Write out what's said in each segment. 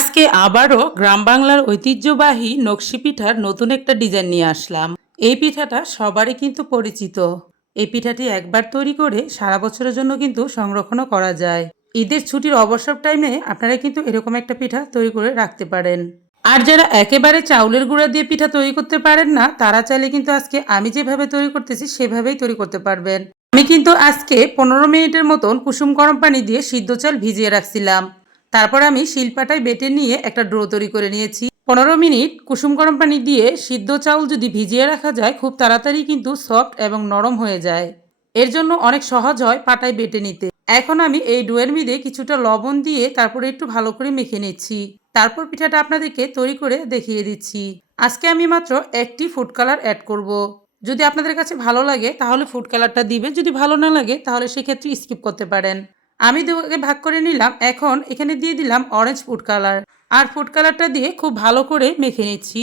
আজকে আবারও গ্রাম বাংলার ঐতিহ্যবাহী নকশি পিঠার নতুন একটা ডিজাইন নিয়ে আসলাম। এই পিঠাটা সবারই কিন্তু পরিচিত। এই পিঠাটি একবার তৈরি করে সারা বছরের জন্য কিন্তু সংরক্ষণও করা যায়। ঈদের ছুটির অবসর টাইমে আপনারা কিন্তু এরকম একটা পিঠা তৈরি করে রাখতে পারেন। আর যারা একেবারে চাউলের গুঁড়া দিয়ে পিঠা তৈরি করতে পারেন না, তারা চাইলে কিন্তু আজকে আমি যেভাবে তৈরি করতেছি সেভাবেই তৈরি করতে পারবেন। আমি কিন্তু আজকে 15 মিনিটের মতন কুসুম গরম পানি দিয়ে সিদ্ধ চাল ভিজিয়ে রাখছিলাম। তারপর আমি শিলপাটায় বেটে নিয়ে একটা ডো তৈরি করে নিয়েছি। 15 মিনিট কুসুম গরম পানি দিয়ে সিদ্ধ চাউল যদি ভিজিয়ে রাখা যায়, খুব তাড়াতাড়ি কিন্তু সফট এবং নরম হয়ে যায়। এর জন্য অনেক সহজ হয় পাটায় বেটে নিতে। এখন আমি এই ডোয়ের মধ্যে কিছুটা লবণ দিয়ে তারপরে একটু ভালো করে মেখে নিচ্ছি। তারপর পিঠাটা আপনাদেরকে তৈরি করে দেখিয়ে দিচ্ছি। আজকে আমি মাত্র একটি ফুড কালার অ্যাড করব। যদি আপনাদের কাছে ভালো লাগে তাহলে ফুড কালারটা দিবেন, যদি ভালো না লাগে তাহলে সেক্ষেত্রে স্কিপ করতে পারেন। আমি দুটোকে ভাগ করে নিলাম। এখন এখানে দিয়ে দিলাম অরেঞ্জ ফুড কালার। আর ফুড কালারটা দিয়ে খুব ভালো করে মেখে নিচ্ছি।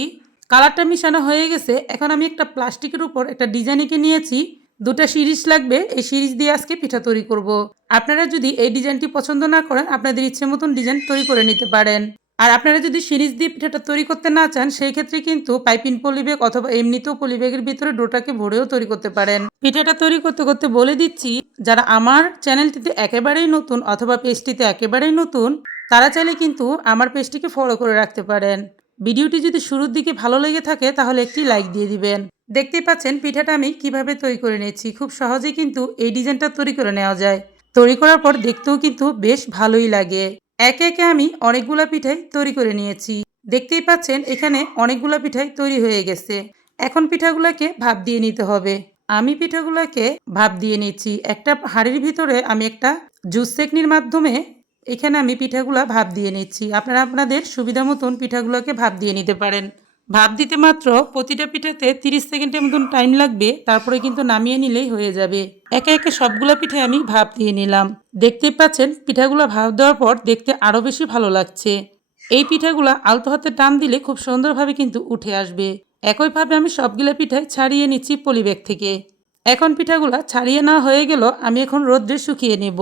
কালারটা মিশানো হয়ে গেছে। এখন আমি একটা প্লাস্টিকের উপর একটা ডিজাইন এঁকে নিয়েছি। দুটা সিরিজ লাগবে, এই সিরিজ দিয়ে আজকে পিঠা তৈরি করব। আপনারা যদি এই ডিজাইনটি পছন্দ না করেন, আপনাদের ইচ্ছে মতন ডিজাইন তৈরি করে নিতে পারেন। আর আপনারা যদি সিরিজ দিয়ে পিঠাটা তৈরি করতে না চান, সেই ক্ষেত্রে কিন্তু পাইপিং পলিব্যাগ অথবা এমনিতেও পলিব্যাগের ভিতরে ডোটাকে ভরেও তৈরি করতে পারেন। পিঠাটা তৈরি করতে করতে বলে দিচ্ছি, যারা আমার চ্যানেলটিতে একেবারেই নতুন অথবা পেজটিতে একেবারেই নতুন, তারা চাইলে কিন্তু আমার পেজটিকে ফলো করে রাখতে পারেন। ভিডিওটি যদি শুরুর দিকে ভালো লেগে থাকে তাহলে একটি লাইক দিয়ে দিবেন। দেখতেই পাচ্ছেন পিঠাটা আমি কিভাবে তৈরি করে নিয়েছি। খুব সহজেই কিন্তু এই ডিজাইনটা তৈরি করে নেওয়া যায়। তৈরি করার পর দেখতেও কিন্তু বেশ ভালোই লাগে। একে একে আমি অনেকগুলা পিঠাই তৈরি করে নিয়েছি। দেখতেই পাচ্ছেন এখানে অনেকগুলা পিঠাই তৈরি হয়ে গেছে। এখন পিঠাগুলোকে ভাপ দিয়ে নিতে হবে। আমি পিঠাগুলোকে ভাপ দিয়ে নিচ্ছি। একটা হাঁড়ির ভিতরে আমি একটা জুস সেকনির মাধ্যমে এখানে আমি পিঠাগুলো ভাপ দিয়ে নিচ্ছি। আপনারা আপনাদের সুবিধা মতন পিঠাগুলোকে ভাপ দিয়ে নিতে পারেন। ভাপ দিতে মাত্র প্রতিটা পিঠাতে 30 সেকেন্ডের মতন টাইম লাগবে, তারপরে কিন্তু নামিয়ে নিলেই হয়ে যাবে। একে একে সবগুলো পিঠে আমি ভাপ দিয়ে নিলাম। দেখতেই পাচ্ছেন পিঠাগুলো ভাপ দেওয়ার পর দেখতে আরও বেশি ভালো লাগছে। এই পিঠাগুলো আলতো হাতে টান দিলে খুব সুন্দরভাবে কিন্তু উঠে আসবে। একইভাবে আমি সবগুলো পিঠাই ছাড়িয়ে নিচ্ছি পলিব্যাগ থেকে। এখন পিঠাগুলো ছাড়িয়ে না হয়ে গেল, আমি এখন রোদ্রে শুকিয়ে নেব।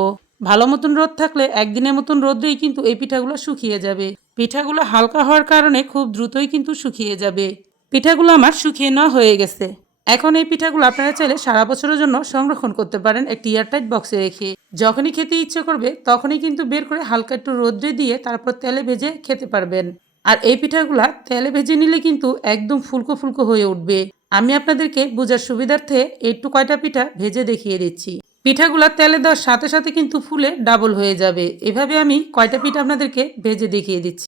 ভালো মতন রোদ থাকলে একদিনের মতন রোদ্রেই কিন্তু এই পিঠাগুলো শুকিয়ে যাবে। পিঠাগুলো হালকা হওয়ার কারণে খুব দ্রুতই কিন্তু শুকিয়ে যাবে। পিঠাগুলো আমার শুকিয়ে নেওয়া হয়ে গেছে। এখন এই পিঠাগুলো আপনারা চাইলে সারা বছরের জন্য সংরক্ষণ করতে পারেন একটি এয়ারটাইট বক্সে রেখে। যখনই খেতে ইচ্ছে করবে তখনই কিন্তু বের করে হালকা একটু রোদ্রে দিয়ে তারপর তেলে ভেজে খেতে পারবেন। আর এই পিঠাগুলা তেলে ভেজে নিলে কিন্তু একদম ফুলকো ফুলকো হয়ে উঠবে। আমি আপনাদেরকে বোঝার সুবিধার্থে একটু কয়টা পিঠা ভেজে দেখিয়ে দিচ্ছি। পিঠাগুলা তেলে দেওয়ার সাথে সাথে কিন্তু ফুলে ডাবল হয়ে যাবে। এভাবে আমি কয়টা পিঠা আপনাদেরকে ভেজে দেখিয়ে দিচ্ছি।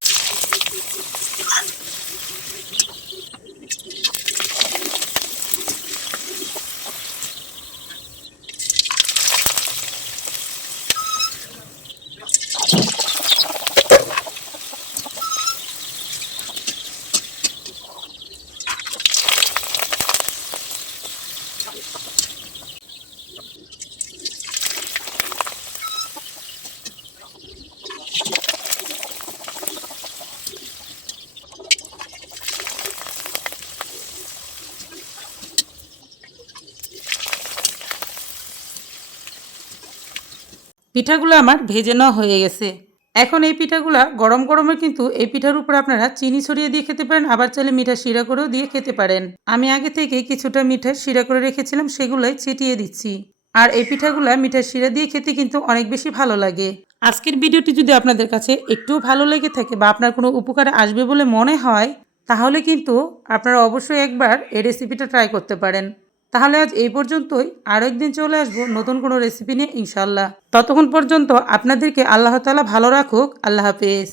পিঠাগুলো আমার ভেজে নেওয়া হয়ে গেছে। এখন এই পিঠাগুলা গরম গরমে কিন্তু এই পিঠার উপর আপনারা চিনি ছড়িয়ে দিয়ে খেতে পারেন, আবার চাইলে মিঠা শিরা করেও দিয়ে খেতে পারেন। আমি আগে থেকে কিছুটা মিঠা শিরা করে রেখেছিলাম, সেগুলোই ছিটিয়ে দিচ্ছি। আর এই পিঠাগুলা মিঠা শিরা দিয়ে খেতে কিন্তু অনেক বেশি ভালো লাগে। আজকের ভিডিওটি যদি আপনাদের কাছে একটুও ভালো লেগে থাকে বা আপনার কোনো উপকারে আসবে বলে মনে হয়, তাহলে কিন্তু আপনারা অবশ্যই একবার এই রেসিপিটা ট্রাই করতে পারেন। তাহলে আজ এই পর্যন্তই। আরও একদিন চলে আসবো নতুন কোনো রেসিপি নিয়ে ইনশাল্লাহ। ততক্ষণ পর্যন্ত আপনাদেরকে আল্লাহ তাআলা ভালো রাখুক। আল্লাহ হাফেজ।